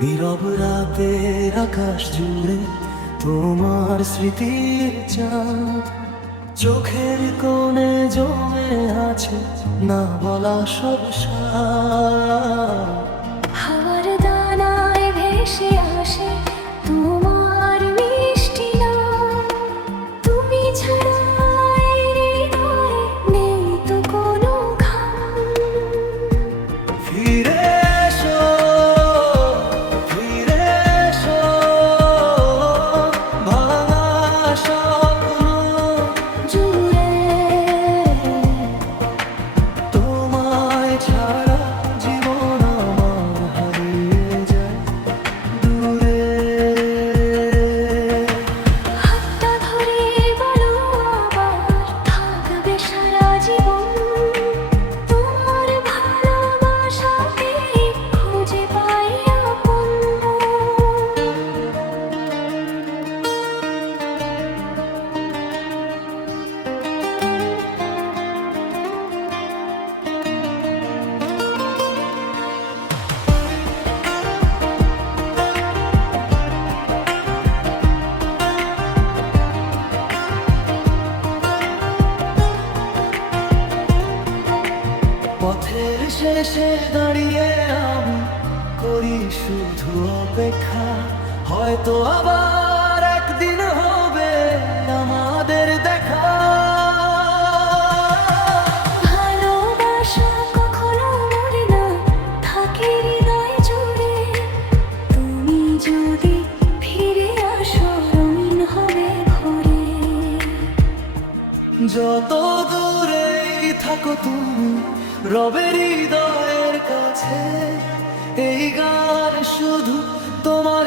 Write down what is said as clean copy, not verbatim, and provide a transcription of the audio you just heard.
নীরব রাতের আকাশ জুড়ে তোমার স্মৃতির চাঁদ, চোখের কোণে জমে আছে না বলা সব স্বাদ। হাওয়ার দানায় ভেসে আসে তোমার মিষ্টি নাম, তুমি ছাড়া এই হৃদয়ে নেই তো কোনো ঘাম। ফিরে এসো, ফিরে এসো, ভাঙা স্বপ্ন জুড়ে তোমায় ছাড়া জীবন আমার হারিয়ে যায় দূরে। হাতটা ধরে বলো আবার থাকবে সারা জীবন, তোমার ভালোবাসাতে খুঁজে পাই আপন। পথের শেষে দাঁড়িয়ে আমি করি শুধু অপেক্ষা, হয়তো আবার একদিন হবে আমাদের দেখা। ভালোবাসা কখনো মরে না, থাকে হৃদয় জুড়ে। তুমি যদি ফিরে আসো রঙিন হবে ঘরে। যত দূরেই থাকো তুমি রবে হৃদয়ের কাছে, এই গান শুধু তোমার